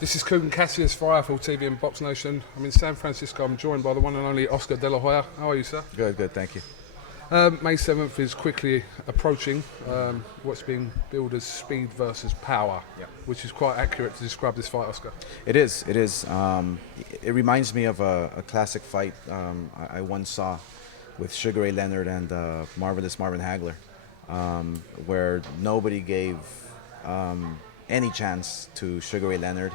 This is KUGAN CASSIUS for IFL TV and BoxNation. I'm in San Francisco. I'm joined by the one and only Oscar De La Hoya. How are you, sir? Good, thank you. May 7th is quickly approaching. What's being billed as speed versus power, which is quite accurate to describe this fight, Oscar. It is. It reminds me of a classic fight I once saw with Sugar Ray Leonard and Marvelous Marvin Hagler, where nobody gave any chance to Sugar Ray Leonard,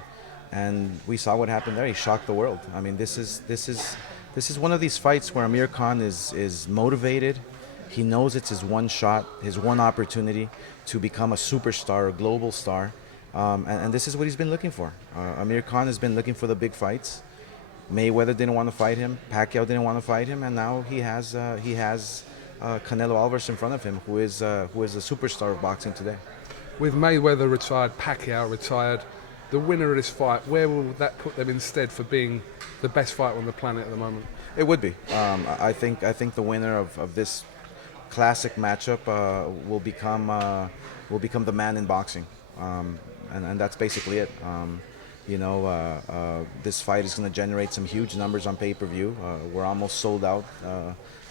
and we saw what happened there. He shocked the world. I mean, this is one of these fights where Amir Khan is motivated. He knows it's his one shot, his one opportunity to become a superstar, a global star, and this is what he's been looking for. Amir Khan has been looking for the big fights. Mayweather didn't want to fight him. Pacquiao didn't want to fight him, and now he has Canelo Alvarez in front of him, who is a superstar of boxing today. With Mayweather retired, Pacquiao retired, the winner of this fight, where will that put them instead for being the best fighter on the planet at the moment? It would be. I think the winner of this classic matchup will become the man in boxing, and that's basically it. This fight is going to generate some huge numbers on pay-per-view. We're almost sold out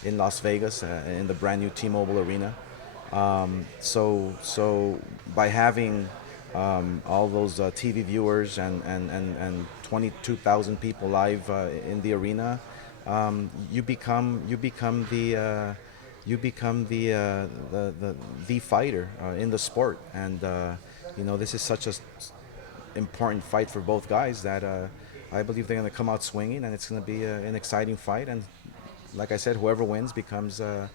in Las Vegas in the brand new T-Mobile Arena. So by having all those TV viewers and 22,000 people live in the arena, you become the fighter in the sport, and this is such a important fight for both guys that I believe they're going to come out swinging, and it's going to be an exciting fight. And like I said, whoever wins becomes the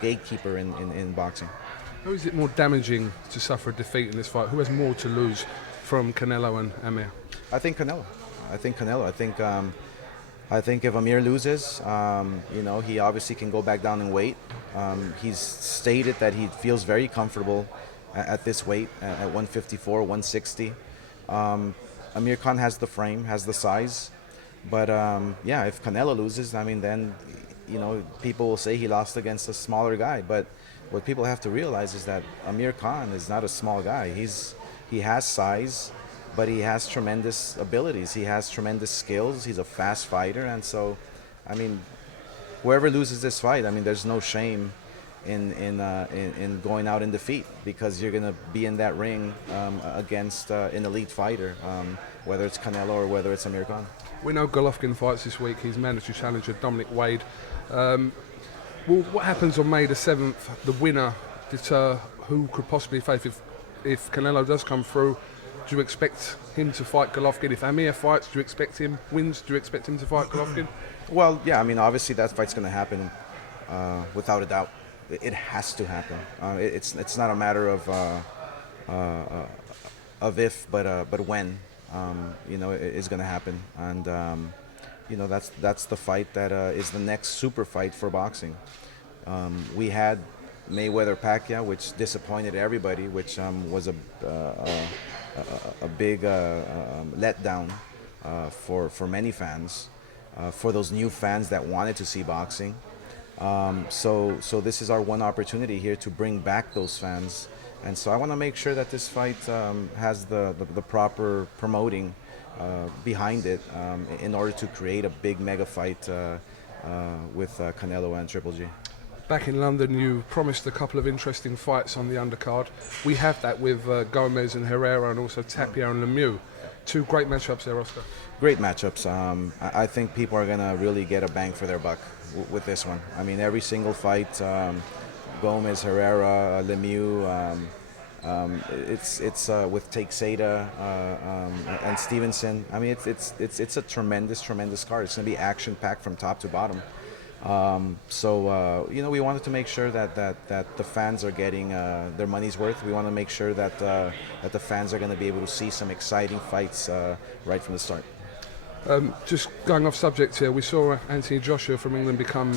gatekeeper in boxing. Who is it more damaging to suffer a defeat in this fight? Who has more to lose from Canelo and Amir? I think Canelo. I think if Amir loses, he obviously can go back down in weight. He's stated that he feels very comfortable at this weight, at 154, 160. Amir Khan has the frame, has the size, but if Canelo loses, I mean, then people will say he lost against a smaller guy. But what people have to realize is that Amir Khan is not a small guy. He has size, but he has tremendous abilities. He has tremendous skills. He's a fast fighter, and so, I mean, whoever loses this fight, I mean, there's no shame in going out in defeat, because you're going to be in that ring against an elite fighter, whether it's Canelo or whether it's Amir Khan. We know Golovkin fights this week. He's mandatory challenger Dominic Wade. Will what happens on May the 7th, the winner, deter who could possibly face? If Canelo does come through, do you expect him to fight Golovkin? If Amir fights, do you expect him wins? Do you expect him to fight Golovkin? Well, yeah, I mean, obviously that fight's going to happen without a doubt. It has to happen. It's not a matter of if, but when. It's going to happen, and that's the fight that is the next super fight for boxing. We had Mayweather Pacquiao, which disappointed everybody, which was a big letdown for many fans, for those new fans that wanted to see boxing. So this is our one opportunity here to bring back those fans, and so I want to make sure that this fight has the proper promoting behind it in order to create a big mega fight with Canelo and Triple G. Back in London, you promised a couple of interesting fights on the undercard. We have that with Gomez and Herrera, and also Tapia and Lemieux. Two great matchups there, Oscar. Great matchups. I think people are going to really get a bang for their buck with this one. I mean, every single fight, Gomez, Herrera, Lemieux, it's with Teixeira and Stevenson. I mean, it's a tremendous card. It's going to be action-packed from top to bottom. We wanted to make sure that the fans are getting their money's worth. We want to make sure that the fans are going to be able to see some exciting fights right from the start. Just going off subject here, we saw Anthony Joshua from England become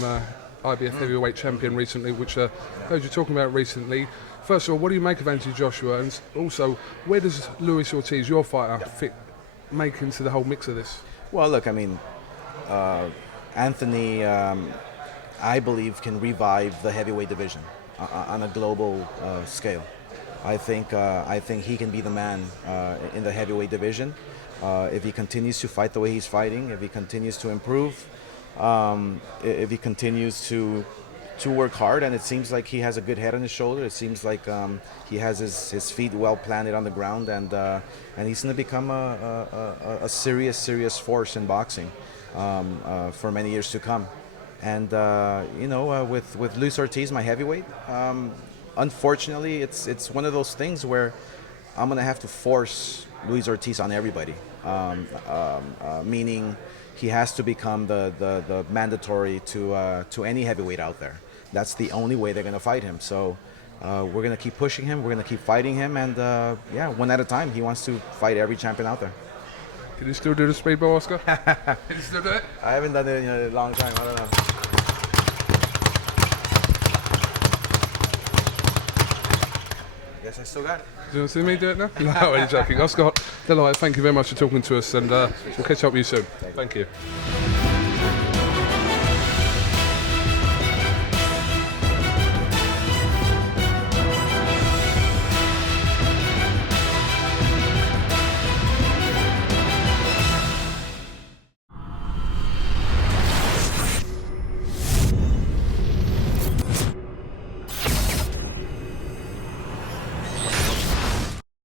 IBF heavyweight champion recently, which I heard you talking about recently. First of all, what do you make of Anthony Joshua, and also where does Luis Ortiz, your fighter, make into the whole mix of this? Well, look, I mean, Anthony, I believe, can revive the heavyweight division on a global scale. I think he can be the man in the heavyweight division if he continues to fight the way he's fighting, if he continues to improve, if he continues to work hard. And it seems like he has a good head on his shoulder. It seems like he has his feet well planted on the ground, and he's going to become a serious force in boxing for many years to come. And with Luis Ortiz, my heavyweight, unfortunately, it's one of those things where I'm gonna have to force Luis Ortiz on everybody, meaning he has to become the mandatory to any heavyweight out there. That's the only way they're gonna fight him. So we're gonna keep pushing him. We're gonna keep fighting him, and one at a time. He wants to fight every champion out there. Can you still do the speedball, Oscar? Can you still do it? I haven't done it in a long time. I don't know. Guess I still got it. Do you want to see me do it now? No, I'm joking. Oscar, delighted. Thank you very much for talking to us, and we'll catch up with you soon. Thank you.